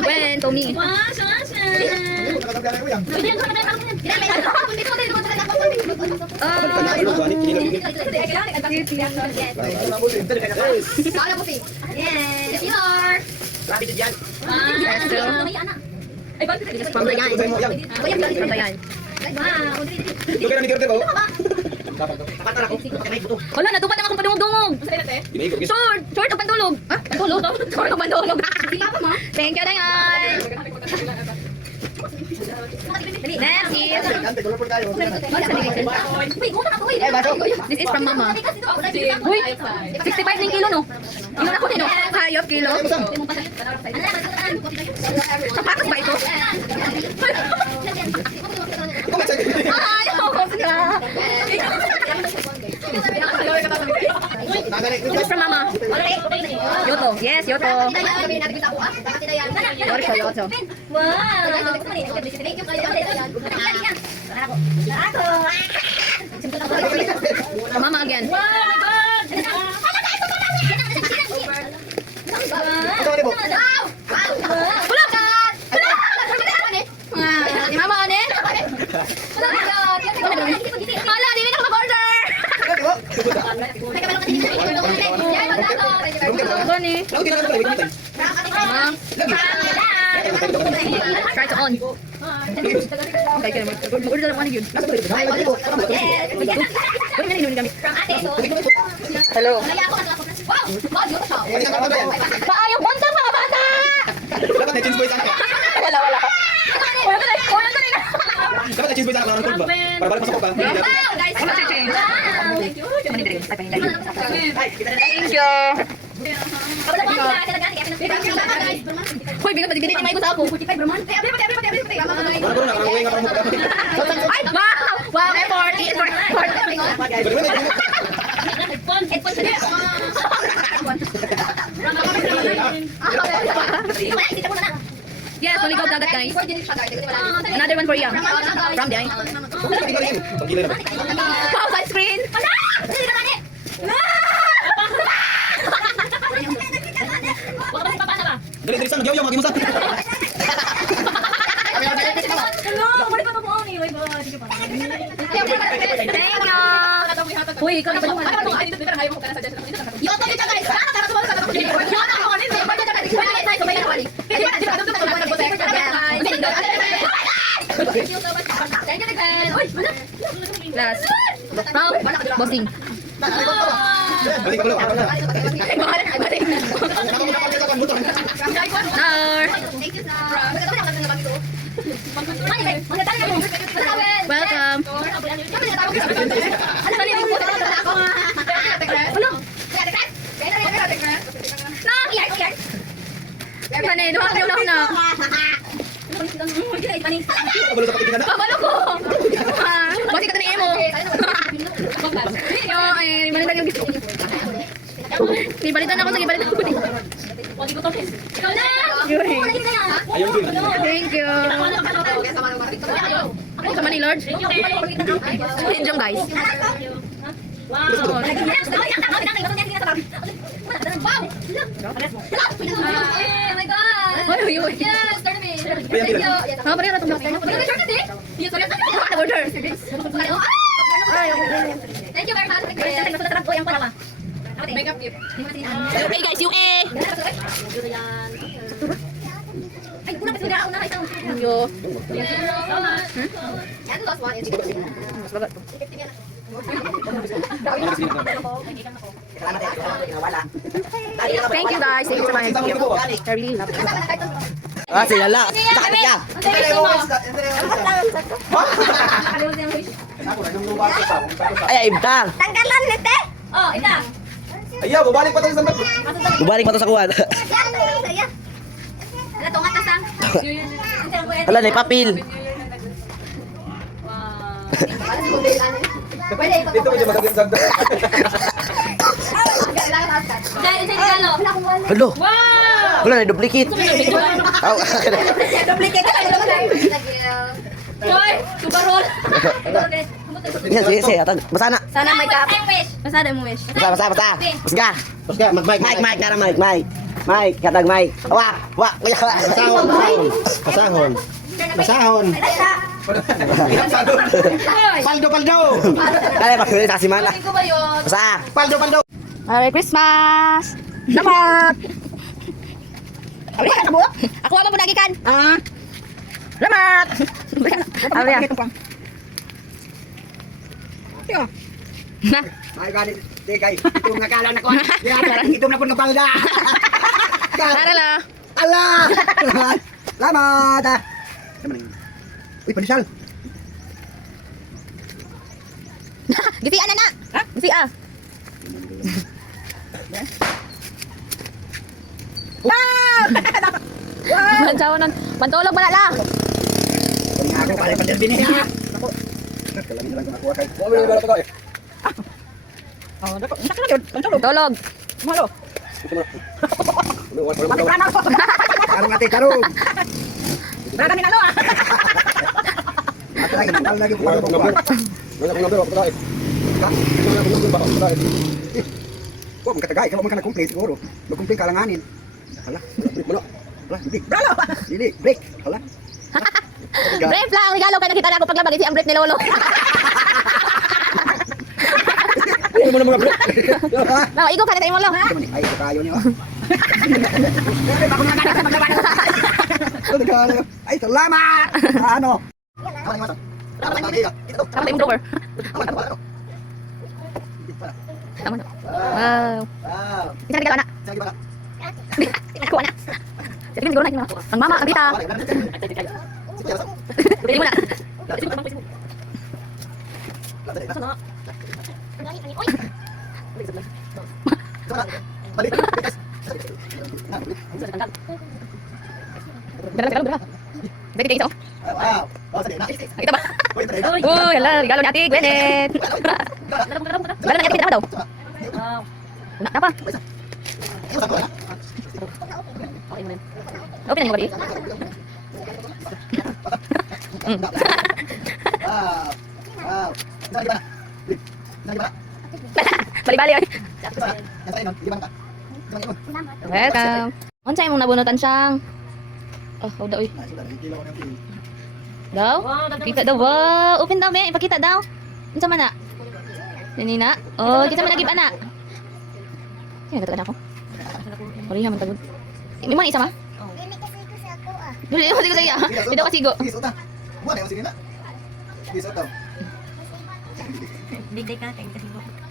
When, Tommy. Wala, natupad ang akong padungog-dungog. Short! Short ang pandulog. Ha? Pandulog? Short ang pandulog. Thank you, Dayan. Next is... This is from Mama. Uy! 65 ng kilo, no? Kilo na ko din, no? Hayop, kilo. Sapatos ba ito? Ay, hopos ka. This is from Mama. Yoto. Yes, Yoto. Yoto, Yoto. Mama again. Si Mama ano? Hala, di na mag-order. Gani. Try to on. Okay, kaya mag-order lang ano yun. Hello. Paayong punta mga bata! Wala. Thank you. Hoy, bigat pati dinit may ko sa ako. Ay, wow, effort. Yes, maligaw dagat guys. Another one for you. From the eye. Wow, sunscreen. Dali sana jauh magi musa. Thank you. Uy, ikaw na ba yung Yoto dito guys. Last. Bossing. Welcome. Panin, huwag na. Kabalo ko. Basi ka ito ni Emo. Ay, balitan yung gusto. Ibalitan ako sa ibalitan ko. Ikaw na! Thank you. Sama ni Lord. Enjoy guys. Wow. Oh my God. Yes, turn me. Thank you. Ha, bari na tumak. Order. Thank you very much. Makeup tip. Okay guys, yung A. Ay, kuna kasi ako na ito. Yo. And last one is mas bagat. Thank you guys. Thank you so much. I really love it. Ah, silala. Takot ya. Ay, ibtang. Tanggalan nete. Oh, ita. Ayaw, babalik pa tayo sa Babalik pa to sa kuwan. Ala tungat ta sang. Wala na papil. Dito mo siya magaging sagda. Hello. Wala na duplicate. Aw. Duplicate ka Joy, tubarol. Yan, sige. Basa na. Sana may ka. Basa na mo wish. Basa. Basta, mag-mic. Mic, mic, mic. Mike, katag Mike. Wa, kuya. Masahon. Masahon. Masahon. Paldo, paldo. Kaya magsulit sa simana. Ko ba yun? Basta. Paldo, paldo. Merry Christmas! Salamat! Ako ang mabunagikan. Salamat! Na. Ay, ganit. Di kay. Itom na kalan ako. Itom na po ng palda. Tara la. Ala! Salamat. Uy, panisal. Gisian na na. Ha? Gisian. Wow! Wow! Nun. Pantulog mo na la. Ako pala pa din niya. Ako. Kalamin lang ako kay. Wala mo ba ito? Tulog. Malo. Wala. Karong ate karong. Brada ni ano ah. At lagi nang lagi ko Wala pa. akong number. Wala akong number. Wala akong number. Kung katagay, kalau man ka na-complain siguro. Mag-complain ka langanin. Hala. Wala. Hala, hindi. Bralo! Dili, break. Hala. Brief lang. Regalo ka nakita na ako paglabag. Isi ang brief ni Lolo. Ano mo na mga bro? No, igo ka na tayo mo lo. Ay, kayo niyo. Ay, salamat! Ano? Tama tayo mo drawer. Tama na. Wow. Isa na regalo na. Ako na. Sige, siguro na. Ang mama, ang tita. Pili mo na. Dala. Dali kayo. Kita ba? Uy, hala, regalo ni Ate Gwyneth. Regalo ni Ate Gwyneth daw. Una na pa. Open na yung gabi. Bali-bali ay. Welcome. Unsa imong nabunutan siyang? Oh, daw. Daw? Kita daw. Wow, open daw, be. Ipakita daw. Unsa man na? Nini na? Oh, kita man nagib ana. Yan gatuan ako. Ori man tagod. Imo man isa ma? Dili mo sigo sa iya. Dito ka sigo.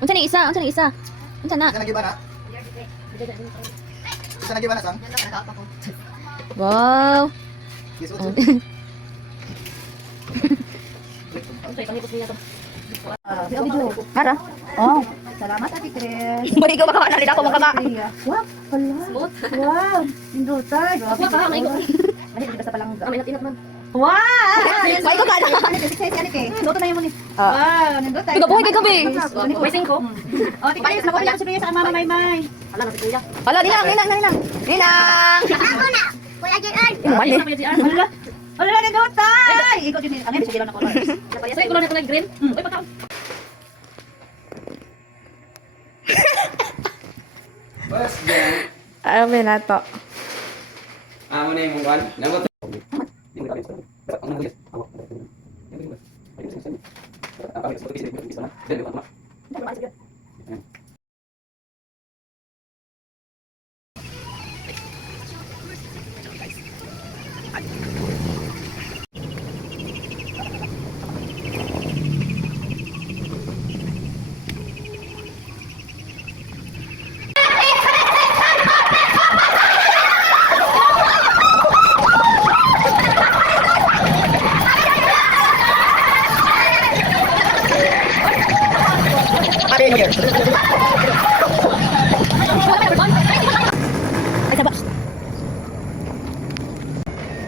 Unsa ni isa? Unsa ni isa? Unsa na? Wow. Ara. Oh, salamat Ate Chris. Bari ko baka nalita ko mga Wow, pala. Wow, indutan. Grabe ka. Dahil basta palang. Wow! Ay ko kada. Luto na yung muni. Wow, nandutan. Tiga buhay kay gabi. May 5. Oh, tignan mo na sabihin sa Mama Maymay. Hala, ninang. Ninang. Ako na. Kuya JR. Mali. Wala. Wala na nandutan. Ikaw din. Ano yung na ko? Say ko na green. Oy pataw. Bas, yan. Amin na to. Amo na yung mungkan. Nabot. Ay saba.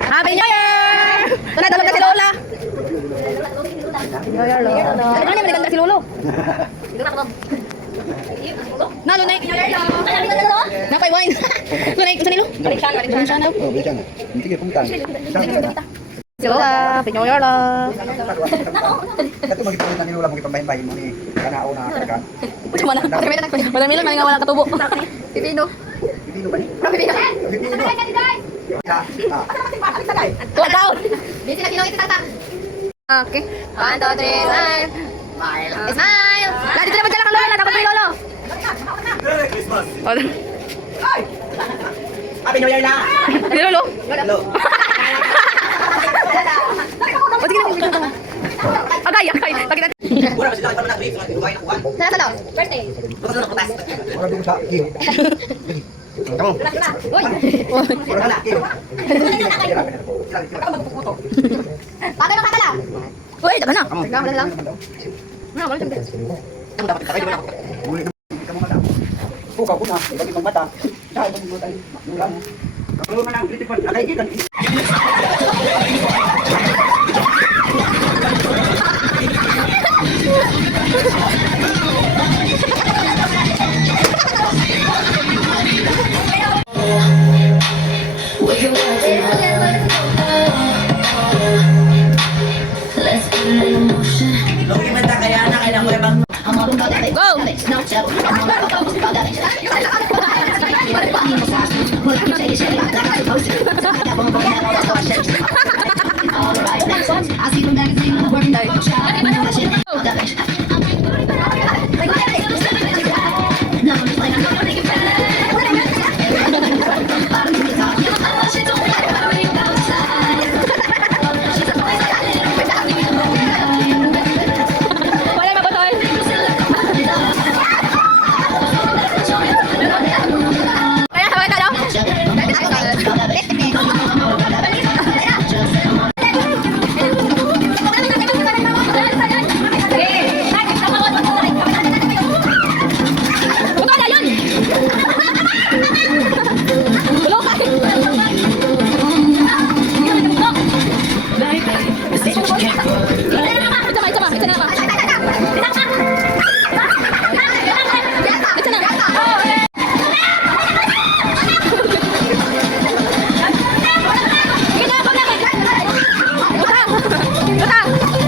Happy New Year! Tuna dalog na si Lola. New Year Lola. Ano naman naganda si Lolo? Na lunay. Napay wine. Lunay sa nilo. Balikan na. Oh, bilang na. Sige, pumunta. Si Lola, Happy New Year Lola. Ito magipalitan ni Lola mo ipambahin-bahin mo ni kanao na kakan. Pucha mana. Madami lang nga wala katubo. Pipino. Pipino ba ni? Pipino. Pipino. Go down. Busy na kinong ititata. Okay. 1, 2, 3, smile. Smile. Lalo, dito naman dyan ang lolo na. Takot mo yung lolo. Merry Christmas. Oh, Happy New Year na. Hindi lolo. Hello. O, sige na. Agay, agay. Pagkita. Mura ba sila kayo na beef? Kumain ng kuwan. Sana talo. Birthday. Bukas na putas. Mura dito sa kiyo. Tamo. Uy. Mura na kiyo. Patay mo katala. Uy, daga na. Lang lang. Na, wala siyempre. Ang dapat kakay mo. Muli ka mo mata. Pukaw ko na. Ibagi pang mata. Dahil mo mo tayo. Lang. Kapalo man ang beautiful. Akay kita. Logi man ta kaya na kailangan ko ibang Go! Wala yung mabutoy. Kaya, wala talo. Buto na yun! Bulokay! Isa pa. Isa na. Utang! Utang!